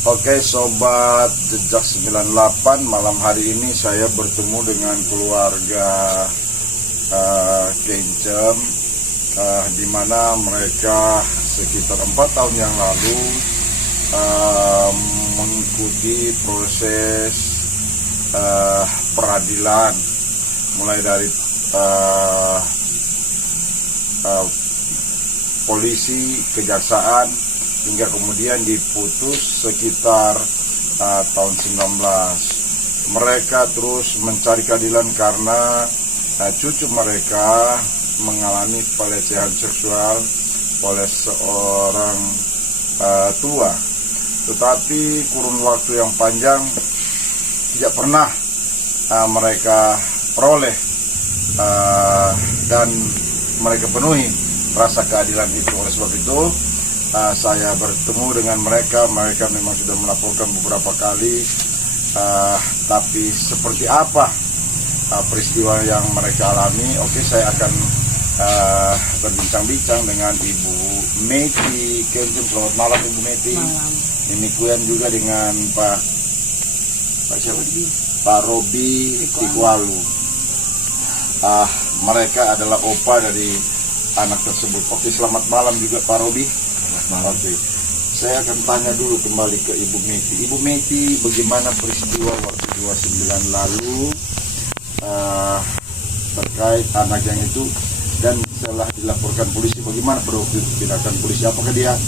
Oke Sobat Jejak 98, malam hari ini saya bertemu dengan keluarga Kencem, di mana mereka sekitar 4 tahun yang lalu mengikuti proses peradilan, mulai dari polisi, kejaksaan, hingga kemudian diputus sekitar tahun 19. Mereka terus mencari keadilan karena cucu mereka mengalami pelecehan seksual oleh seorang tua. Tetapi kurun waktu yang panjang tidak pernah mereka peroleh dan mereka penuhi rasa keadilan itu. Oleh sebab itu saya bertemu dengan mereka. Mereka memang sudah melaporkan beberapa kali, tapi seperti apa peristiwa yang mereka alami? Oke, saya akan berbincang-bincang dengan Ibu Meti Kencem. Selamat malam Ibu Meti. Malam. Ini kuyan juga dengan Pak siapa? Pak Robi Tikwalu. Mereka adalah opa dari anak tersebut. Oke, selamat malam juga Pak Robi. Oke, saya akan tanya dulu kembali ke Ibu Meti. Ibu Meti, bagaimana peristiwa waktu 29 lalu terkait anak yang itu, dan setelah dilaporkan polisi, bagaimana pada waktu itu tindakan polisi? Apakah dia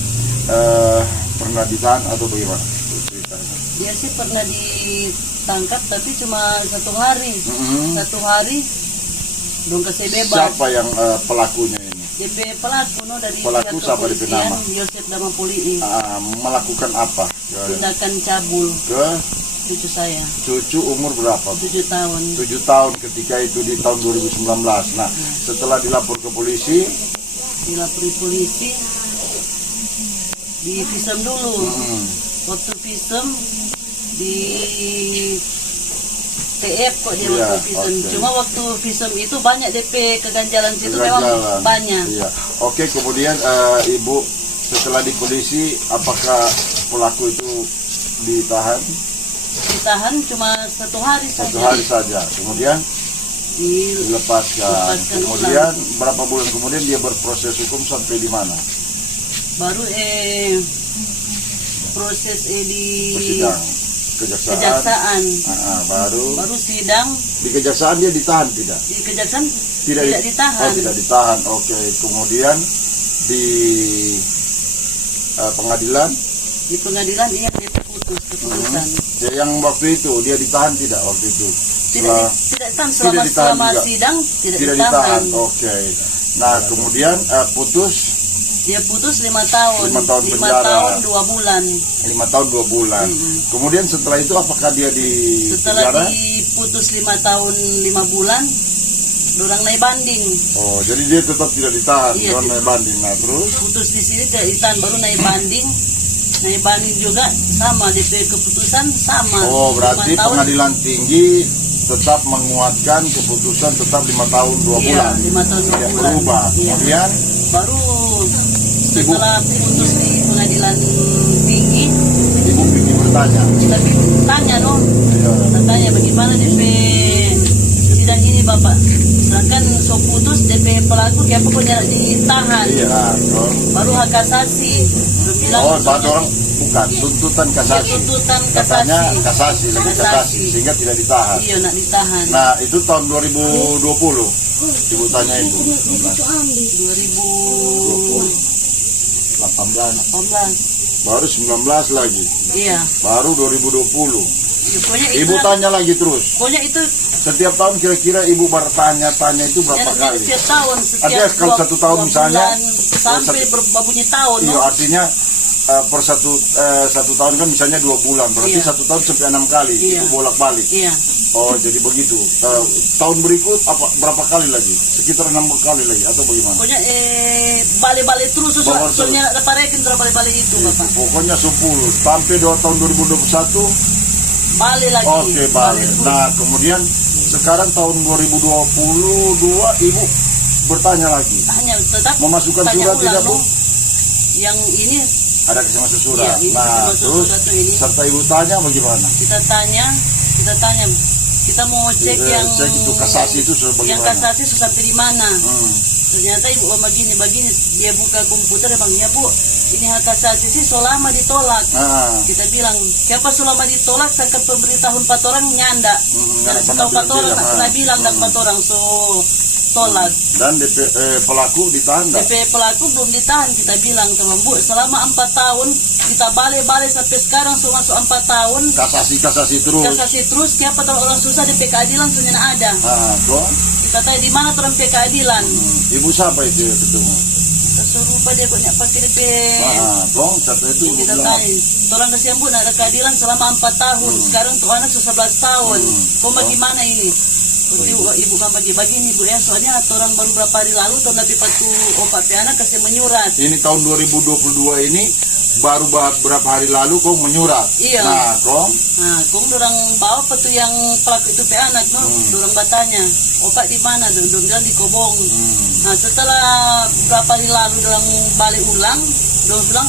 pernah ditahan atau bagaimana ceritanya? Dia sih pernah ditangkap, tapi cuma 1 hari. 1 hari dong kasih bebas. Siapa yang pelakunya ini? DP pelaku dari Pelaku pihak siapa DP nama? Yosef Damapuli. Melakukan apa? Tindakan cabul Ke cucu saya. cucu umur berapa? 7 tahun. 7 tahun ketika itu di tahun 2019. Nah, setelah dilapor ke polisi, Dilapori polisi, di visum dulu. Waktu visum di TF kok dia Iya, waktu visum. oke. Cuma waktu visum itu banyak DP keganjalan situ, memang banyak. Iya. Oke, kemudian Ibu setelah di polisi, apakah pelaku itu ditahan? Ditahan cuma 1 hari saja. 1 hari saja. Kemudian dilepaskan. Kemudian berapa bulan kemudian dia berproses hukum sampai di mana? Baru proses di Persidangan. kejaksaan. Baru Sidang. di kejaksaan dia ditahan tidak? Di kejaksaan Tidak ditahan. Oh, tidak ditahan. Oke. Kemudian di pengadilan? Di pengadilan iya dia putus keputusan. Yang waktu itu dia ditahan tidak waktu itu? Tidak ditahan selama juga. Sidang tidak Tidak ditahan. Oke. Nah, kemudian putus. Dia putus 5 tahun. 5 tahun 5 penjara. tahun 2 bulan. 5 tahun 2 bulan. Kemudian setelah itu apakah dia di Setelah penjara? diputus 5 tahun 5 bulan, dorang naik banding. Oh, jadi dia tetap tidak ditahan, Iya, orang naik banding. Nah, terus Putus di sini tidak ditahan, baru naik banding. Naik banding juga sama DP keputusan sama. oh, 5 berarti tahun. pengadilan tinggi tetap menguatkan keputusan tetap 5 tahun 2 bulan. 5 tahun 2 Tidak bulan. berubah. Iya. Kemudian Baru setelah putus di pengadilan tinggi, Ibu pikir bertanya. tapi tanya loh, Iya. tanya bagaimana DP sidang ini Bapak. Sedangkan so putus DP pelaku kayak pokoknya ditahan. Iya, dong. Baru hak kasasi. Dia bilang Oh, bahkan orang bukan tuntutan kasasi. tuntutan Katanya kasasi. kasasi sehingga tidak ditahan. Iya, nak ditahan. Nah, itu tahun 2020. Ibu tanya itu. 2018. Baru 19 lagi. Iya. Baru 2020. Pokoknya Ibu itu. tanya lagi terus. Pokoknya itu Setiap tahun kira-kira ibu bertanya-tanya itu berapa kali? setiap tahun, Artinya kalau 1 tahun 2 misalnya, bulan, sampai berbunyi tahun. Iya, no? artinya per satu tahun kan misalnya 2 bulan, berarti Iya. 1 tahun sampai 6 kali Iya. itu bolak-balik. Iya. Oh, jadi begitu. Tahun berikut berapa kali lagi? Sekitar 6 kali lagi atau bagaimana? Pokoknya balik-balik terus, Balik terus. soalnya dapat rekin terus balik-balik itu Bapak. Pokoknya 10 sampai tahun 2021. Balik lagi. Oke, balik. terus. Nah, kemudian sekarang tahun 2022 ibu bertanya lagi. Tanya tetap Memasukkan tanya surat ulang, tidak, Bu? no? Yang ini Ada kasih masuk surat. Iya, ini Nah, kasih masuk terus surat tuh ini. serta ibu tanya bagaimana? Kita tanya, kita mau cek yang cek itu kasasi itu sudah bagaimana? Yang kasasi sudah sampai di mana? Hmm. Ternyata ibu begini, dia buka komputer, dia bilang, ya bu, ini hak kasasi sih selama ditolak. Kita bilang, siapa selama ditolak, saya akan pemberitahuan 4 orang nyanda. Jangan tahu 4 orang, tak pernah bilang dan 4 orang so tolak. Dan DP pelaku ditahan tak? DP pelaku belum ditahan, kita bilang teman bu, selama 4 tahun kita balik sampai sekarang so masuk 4 tahun. Kasasi terus. Kasasi terus, siapa tahu orang susah DP keadilan sudah ada. Kok? Kita tanya di mana orang DP keadilan. Ibu siapa itu ketemu? Serupa dia banyak pakai DP. Dong, satu itu ibu Kita bilang. tanya, orang kasihan bu, ada keadilan selama 4 tahun. Sekarang tuh anak sudah 11 tahun. Kok bagaimana ini? Ibu kan bagi-bagi nih bu ya, soalnya orang baru berapa hari lalu tahun lebih patu opak anak kasih menyurat. Ini tahun 2022 ini baru berapa hari lalu kong menyurat. Iya. Nah, kong orang bawa patu yang pelaku itu anak, no, orang batanya, opak di mana? Orang bilang di Kobong. Nah, setelah berapa hari lalu orang balik ulang, orang bilang,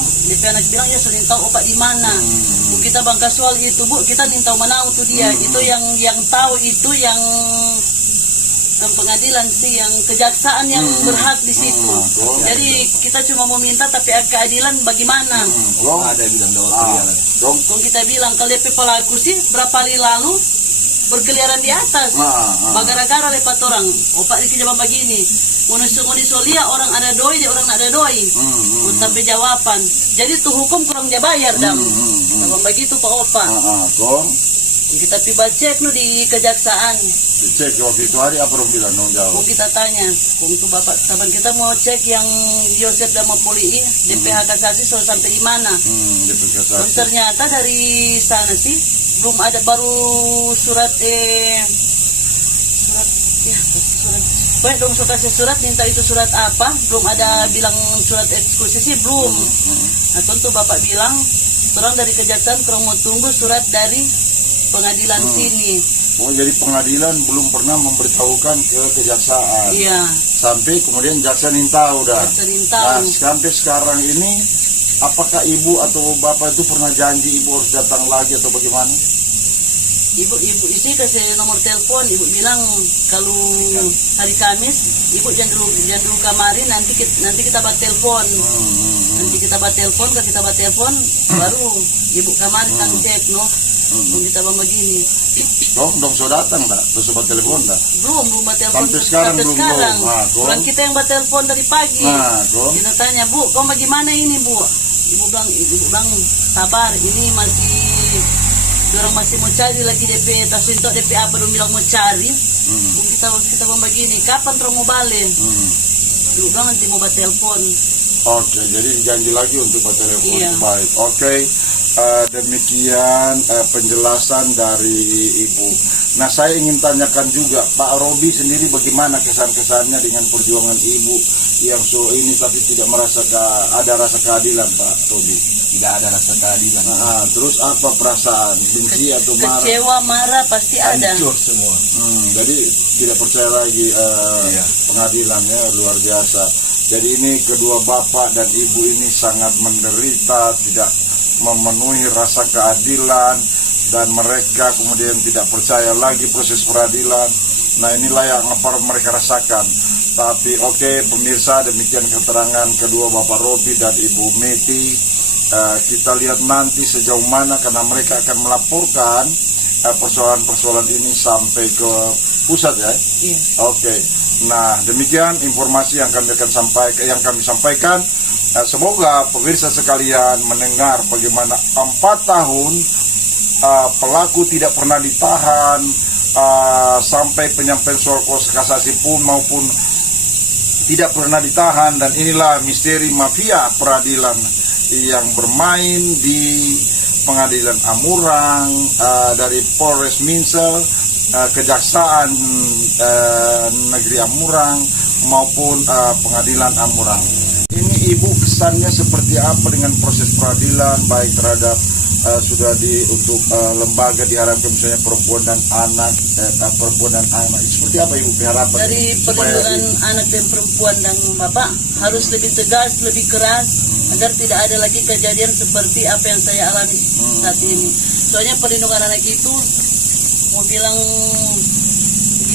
anak bilang ya sudah tahu opak di mana. Kita bangga soal itu bu, kita minta mana tuh dia. Itu yang tahu itu yang pengadilan sih, yang kejaksaan yang berhak di situ. Jadi kita cuma mau minta tapi keadilan bagaimana? Ada yang bilang Kong kita bilang kalau DP pelaku sih berapa hari lalu berkeliaran di atas. Gara-gara lepat orang, opak di kejadian begini. Munis-munis orang ada doi, dia orang ada doi. Sampai jawaban. Jadi tuh hukum kurang dia bayar dam. Kalau begitu Pak Opa. Kita tiba cek lu di kejaksaan. Cek waktu itu hari apa orang bilang dong jawab? Kita tanya, tuh bapak taban kita mau cek yang Yosef dan Mapoli DPH kasasi sudah sampai di mana? Ternyata dari sana sih belum ada, baru surat Baik dong, so kasih surat, minta itu surat apa? Belum ada bilang surat eksekusi sih belum. Nah tentu bapak bilang, orang dari kejaksaan kurang mau tunggu surat dari pengadilan sini. Oh jadi pengadilan belum pernah memberitahukan ke kejaksaan. Iya. Sampai kemudian jaksa tahu dah. Nah sampai sekarang ini, apakah ibu atau bapak itu pernah janji ibu harus datang lagi atau bagaimana? Ibu isi kasih nomor telepon, ibu bilang kalau hari Kamis ibu jangan dulu kemarin, nanti kita buat telepon. Nanti kita buat telepon, baru ibu kemarin tang cek no. Kita bang begini. Dong so datang tak? Terus buat telepon tak? Belum buat telepon sampai sekarang. Bukan kita yang buat telepon dari pagi. Kita tanya, Bu, kau bagaimana ini, Bu? Ibu bilang sabar, ini orang masih mau cari lagi DP, tas untuk DP apa dong bilang mau cari. Kita begini, kapan terus mau balik? Ibu bilang nanti mau buat telepon. Oke, jadi janji lagi untuk buat telepon. Iya. Baik, oke. Demikian penjelasan dari Ibu. Nah, saya ingin tanyakan juga Pak Robi sendiri bagaimana kesan-kesannya dengan perjuangan Ibu yang ini tapi tidak merasa ada rasa keadilan, Pak Robi. Tidak ada rasa keadilan. Terus apa perasaan? Benci atau marah? Kecewa, marah pasti ada. Hancur semua. Jadi tidak percaya lagi pengadilannya, luar biasa. Jadi ini kedua bapak dan ibu ini sangat menderita, tidak memenuhi rasa keadilan, dan mereka kemudian tidak percaya lagi proses peradilan. Nah inilah yang apa mereka rasakan. Tapi oke, pemirsa, demikian keterangan kedua Bapak Robi dan Ibu Meti. Kita lihat nanti sejauh mana, karena mereka akan melaporkan persoalan-persoalan ini sampai ke pusat ya. Iya. Oke. Nah demikian informasi yang kami sampaikan. Semoga pemirsa sekalian mendengar bagaimana 4 tahun pelaku tidak pernah ditahan, sampai penyampaian soal kasasi pun maupun tidak pernah ditahan, dan inilah misteri mafia peradilan yang bermain di pengadilan Amurang, dari Polres Minsel, Kejaksaan Negeri Amurang maupun pengadilan Amurang. Ini Ibu kesannya seperti apa dengan proses peradilan, baik terhadap sudah untuk lembaga diharapkan misalnya perempuan dan anak seperti apa Ibu harapan dari perlindungan anak dan perempuan dan bapak harus lebih tegas, lebih keras agar tidak ada lagi kejadian seperti apa yang saya alami saat ini. Soalnya perlindungan anak itu mau bilang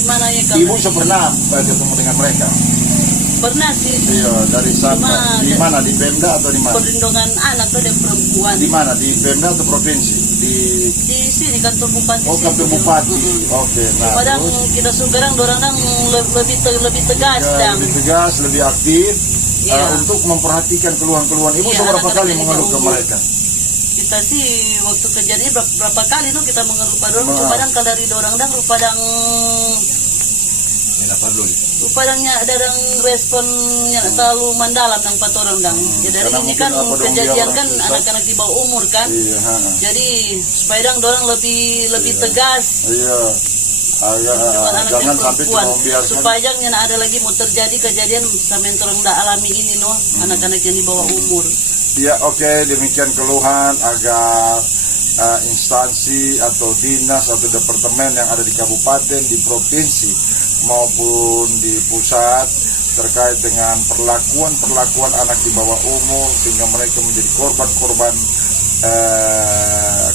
gimana ya, Ibu pernah ketemu dengan mereka? Pernah sih. Iya, dari sana. Di mana? Di Pemda atau di mana? Perlindungan anak dan perempuan. Di mana? Di Pemda atau provinsi? Di sini kantor bupati. Oh, kantor bupati. Oke. Nah, padahal kita sugarang dorang lebih tegas dan lebih tegas, lebih aktif ya. Untuk memperhatikan keluhan-keluhan. Ibu berapa kali mengeluh ke mereka? Kita sih waktu kejadian berapa kali tuh kita mengeluh pada orang. Cuma kalau dari dorang dan rupadang Rupanya ada responnya terlalu mendalam nang patorang dang. Ya dari ini kan kejadian kan anak-anak di bawah umur kan. Iya, jadi supaya dang dorang lebih tegas. Iya. Jangan sampai cuma membiarkan. Supaya jangan ada lagi mau terjadi kejadian sampai orang dah alami ini anak-anak yang di bawah umur. Ya oke, demikian keluhan agar instansi atau dinas atau departemen yang ada di kabupaten, di provinsi maupun di pusat terkait dengan perlakuan anak di bawah umur sehingga mereka menjadi korban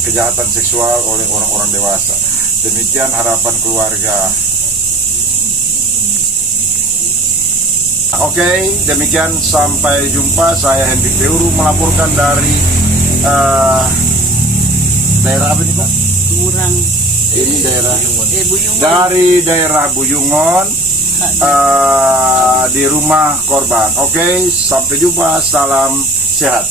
kejahatan seksual oleh orang-orang dewasa. Demikian harapan keluarga. Oke, demikian sampai jumpa. Saya Hendrik Beuru melaporkan dari daerah apa nih Pak? Murang. Ini daerah Buyungon. Dari daerah Buyungon di rumah korban. Oke, sampai jumpa. Salam sehat.